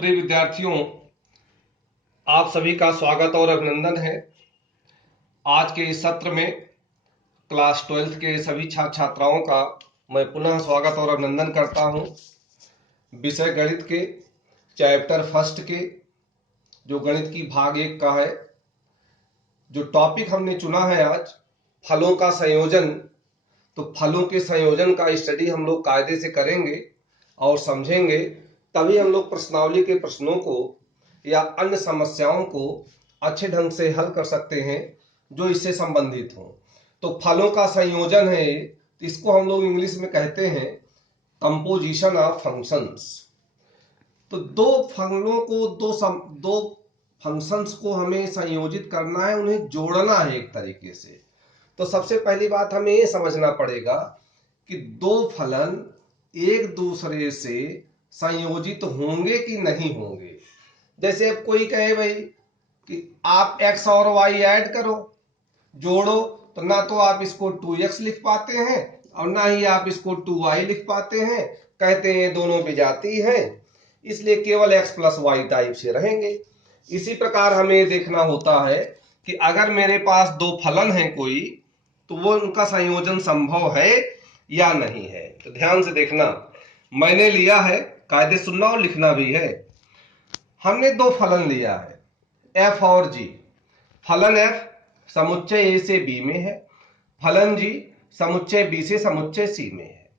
प्रिय विद्यार्थियों, आप सभी का स्वागत और अभिनंदन है। आज के इस सत्र में क्लास 12th के सभी छात्र छात्राओं का मैं पुनः स्वागत और अभिनंदन करता हूं। विषय गणित के चैप्टर फर्स्ट के जो गणित की भाग 1 का है, जो टॉपिक हमने चुना है आज फलों का संयोजन। तो फलों के संयोजन का स्टडी हम लोग कायदे से करेंगे और समझेंगे, तभी हम लोग प्रश्नावली के प्रश्नों को या अन्य समस्याओं को अच्छे ढंग से हल कर सकते हैं जो इससे संबंधित हो। तो फलों का संयोजन है, तो इसको हम लोग इंग्लिश में कहते हैं कंपोजिशन ऑफ फंक्शंस। तो दो फलों को दो फंक्शंस को हमें संयोजित करना है, उन्हें जोड़ना है एक तरीके से। तो सबसे पहली बात हमें ये समझना पड़ेगा कि दो फलन एक दूसरे से संयोजित होंगे कि नहीं होंगे। जैसे अब कोई कहे भाई कि आप x और y ऐड करो, जोड़ो, तो ना तो आप इसको 2x लिख पाते हैं और ना ही आप इसको 2y लिख पाते हैं। कहते हैं दोनों विजाती हैं, इसलिए केवल x प्लस वाई टाइप से रहेंगे। इसी प्रकार हमें देखना होता है कि अगर मेरे पास दो फलन हैं कोई, तो वो उनका संयोजन संभव है या नहीं है। तो ध्यान से देखना, मैंने लिया है, कायदे सुनना और लिखना भी है। हमने दो फलन लिया है f और g। फलन f समुच्चय a से b में है, फलन g समुच्चय b से समुच्चय c में है।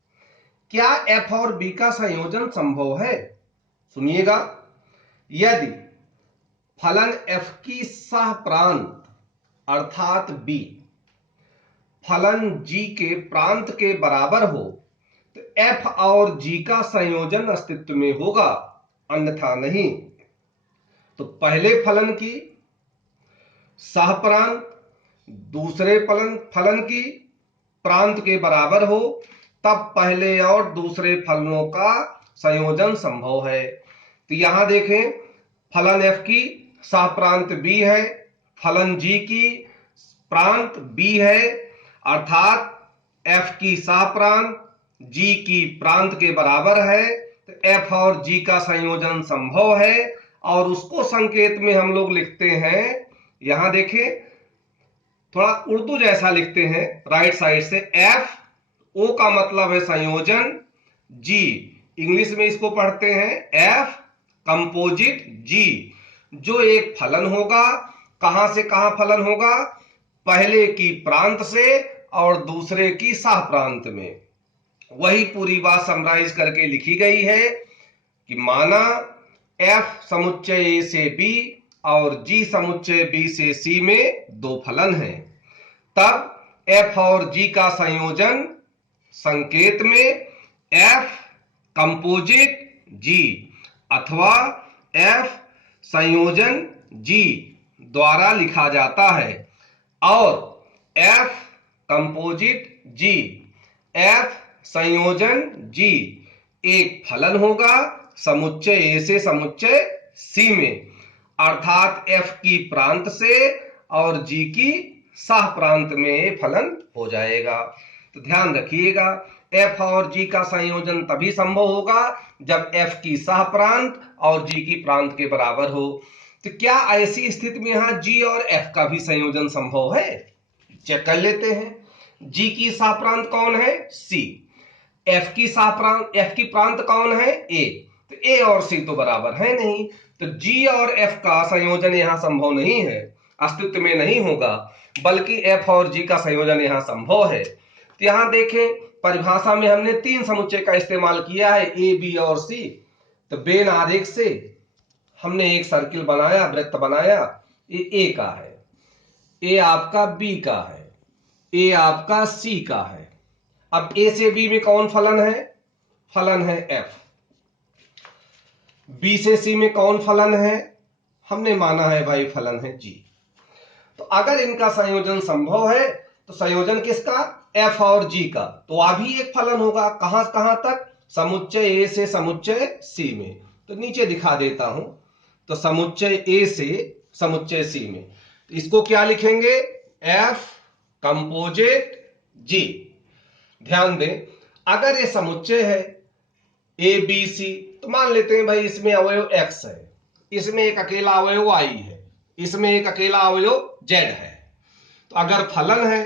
क्या f और b का संयोजन संभव है? सुनिएगा, यदि फलन f की सह प्रांत अर्थात b फलन g के प्रांत के बराबर हो तो f और g का संयोजन अस्तित्व में होगा, अन्यथा नहीं। तो पहले फलन की सह प्रांत दूसरे फलन की प्रांत के बराबर हो, तब पहले और दूसरे फलनों का संयोजन संभव है। तो यहां देखें, फलन f की सह प्रांत b है, फलन g की प्रांत b है, अर्थात f की सह प्रांत g की प्रांत के बराबर है। तो f और g का संयोजन संभव है और उसको संकेत में हम लोग लिखते हैं, यहां देखें, थोड़ा उर्दू जैसा लिखते हैं राइट साइड से। f o का मतलब है संयोजन, g इंग्लिश में इसको पढ़ते हैं f कंपोजिट g। जो एक फलन होगा, कहां से कहां फलन होगा? पहले की प्रांत से और दूसरे की सह प्रांत में। वही पूरी बात समराइज करके लिखी गई है कि माना f समुच्चय a से b और g समुच्चय b से c में दो फलन हैं, तब f और g का संयोजन संकेत में f कंपोजिट g अथवा f संयोजन g द्वारा लिखा जाता है। और f कंपोजिट g, f संयोजन g एक फलन होगा समुच्चय a से समुच्चय c में, अर्थात f की प्रांत से और g की सह प्रांत में फलन हो जाएगा। तो ध्यान रखिएगा, f और g का संयोजन तभी संभव होगा जब f की सह प्रांत और g की प्रांत के बराबर हो। तो क्या ऐसी स्थिति में यहां g और f का भी संयोजन संभव है? चेक कर लेते हैं। g की सह प्रांत कौन है? c। f की प्रांत कौन है? a। तो a और c तो बराबर है नहीं, तो g और f का संयोजन यहां संभव नहीं है, अस्तित्व में नहीं होगा, बल्कि f और g का संयोजन यहां संभव है। तो यहां देखें, परिभाषा में हमने तीन समुच्चय का इस्तेमाल किया है, a, b और c। तो बेन आरेख से हमने एक सर्किल बनाया, वृत्त बनाया, ये a का है, a आपका b का है, a आपका c का है। अब a से b में कौन फलन है? फलन है f। b से c में कौन फलन है? हमने माना है भाई फलन है g। तो अगर इनका संयोजन संभव है तो संयोजन किसका? f और g का। तो वह भी एक फलन होगा, कहां कहां तक? समुच्चय a से समुच्चय c में। तो नीचे दिखा देता हूं, तो समुच्चय a से समुच्चय c में, तो इसको क्या लिखेंगे? f composite g। ध्यान दें, अगर ये समुच्चय है a b c, तो मान लेते हैं भाई इसमें अवयव x है, इसमें एक अकेला अवयव y है, इसमें एक अकेला अवयव z है। तो अगर फलन है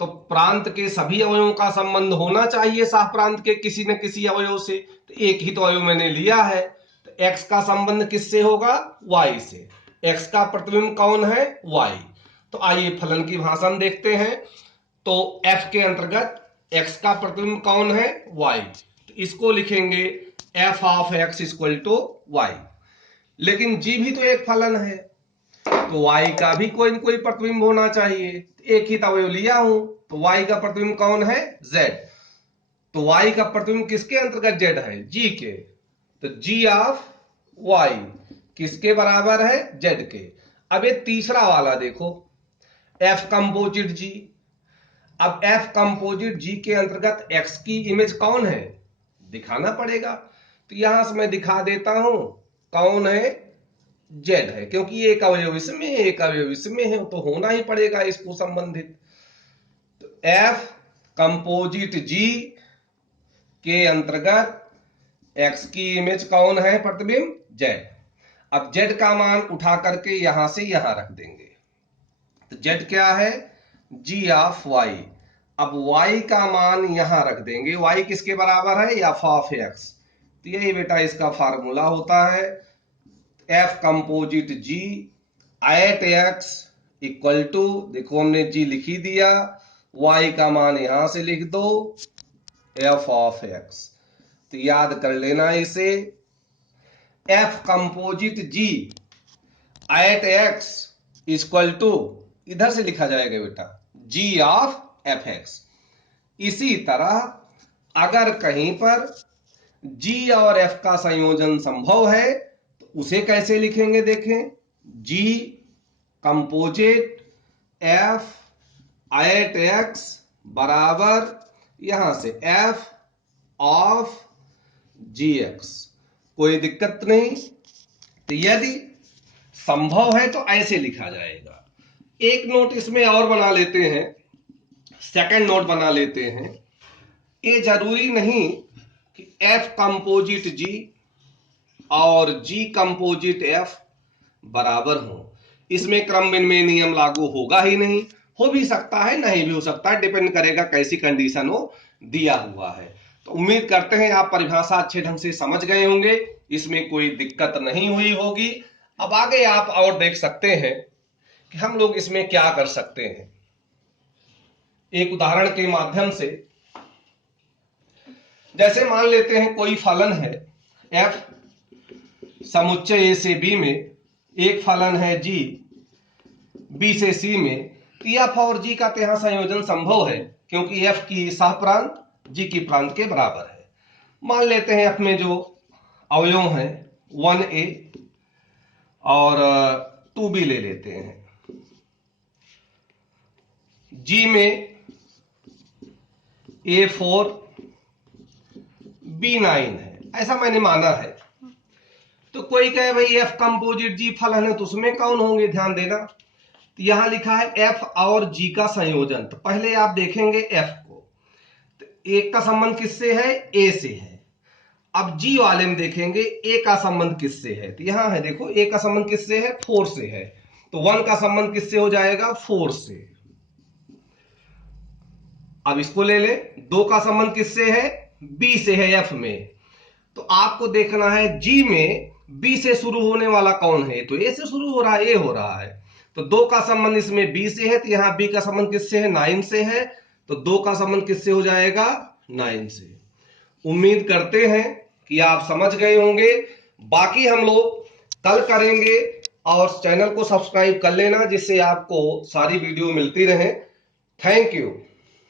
तो प्रांत के सभी अवयवों का संबंध होना चाहिए साह प्रांत के किसी न किसी अवयव से। तो एक ही तो अवयव मैंने लिया है, तो x का संबंध किससे होगा? y से। x का प्रतिबिंब कौन है? y। तो आइए फलन की भाषा में देखते हैं। तो f के अंतर्गत x का प्रतिबिंब कौन है? y। तो इसको लिखेंगे f of x equal to y। लेकिन g भी तो एक फलन है, तो y का भी कोई न कोई प्रतिबिंब होना चाहिए। एक ही अवयव लिया हूं, तो y का प्रतिबिंब कौन है? z। तो y का प्रतिबिंब किसके अंतर्गत z है? g के। तो g ऑफ y किसके बराबर है? z के। अब ये तीसरा वाला देखो, f कंपोजिट g। अब f कंपोजिट g के अंतर्गत x की इमेज कौन है? दिखाना पड़ेगा। तो यहां से मैं दिखा देता हूं कौन है? z है, क्योंकि एक अवयव इसमें एक अवयव इसमें है तो होना ही पड़ेगा इसको संबंधित। तो f कंपोजिट g के अंतर्गत x की इमेज कौन है? प्रतिबिंब z। अब z का मान उठा करके यहां से यहां रख देंगे। तो z क्या है? g of y। अब y का मान यहां रख देंगे। y किसके बराबर है? f of x। तो यही बेटा इसका फार्मूला होता है, f composite g at x equal to, देखो हमने g लिख ही दिया, y का मान यहां से लिख दो, f ऑफ x। तो याद कर लेना इसे, f composite g at x equal to, इधर से लिखा जाएगा बेटा g ऑफ fx। इसी तरह अगर कहीं पर g और f का संयोजन संभव है तो उसे कैसे लिखेंगे? देखें, g composite f at x बराबर यहां से f ऑफ gx। कोई दिक्कत नहीं। तो यदि संभव है तो ऐसे लिखा जाएगा। एक नोट इसमें और बना लेते हैं, सेकंड नोट बना लेते हैं। ये जरूरी नहीं कि f कंपोजिट g और g कंपोजिट f बराबर हो, इसमें क्रम विनिमय नियम लागू होगा ही नहीं। हो भी सकता है, नहीं भी हो सकता है, डिपेंड करेगा कैसी कंडीशन हो दिया हुआ है। तो उम्मीद करते हैं आप परिभाषा अच्छे ढंग से समझ गए होंगे, इसमें कोई दिक्कत नहीं हुई होगी। अब आगे आप और देख सकते हैं कि हम लोग इसमें क्या कर सकते हैं। एक उदाहरण के माध्यम से, जैसे मान लेते हैं कोई फलन है f समुच्चय a से b में, एक फलन है g b से c में। तो f और g का यहाँ संयोजन संभव है क्योंकि f की सह प्रांत g की प्रांत के बराबर है। मान लेते हैं f में जो अवयव हैं 1a और 2b ले लेते हैं। g में a4 b9 है, ऐसा मैंने माना है। तो कोई कहे भाई f कंपोजिट g फलन है तो उसमें कौन होंगे? ध्यान देना, तो यहां लिखा है f और g का संयोजन। तो पहले आप देखेंगे f को, तो एक का संबंध किससे है? a से है। अब g वाले में देखेंगे a का संबंध किससे है? तो यहां है, देखो a का संबंध किससे है? 4 से है। तो 1 का संबंध किससे हो जाएगा? 4 से। अब इसको ले ले, 2 का संबंध किससे है? b से है f में। तो आपको देखना है g में b से शुरू होने वाला कौन है? तो a से शुरू हो रहा है, a हो रहा है। तो 2 का संबंध इसमें b से है, तो यहां b का संबंध किससे है? 9 से है। तो 2 का संबंध किससे हो जाएगा? 9 से। उम्मीद करते हैं कि आप समझ गए होंगे। बाकी हम लोग कल करेंगे, और चैनल को सब्सक्राइब कर लेना जिससे आपको सारी वीडियो मिलती रहे। Thank you.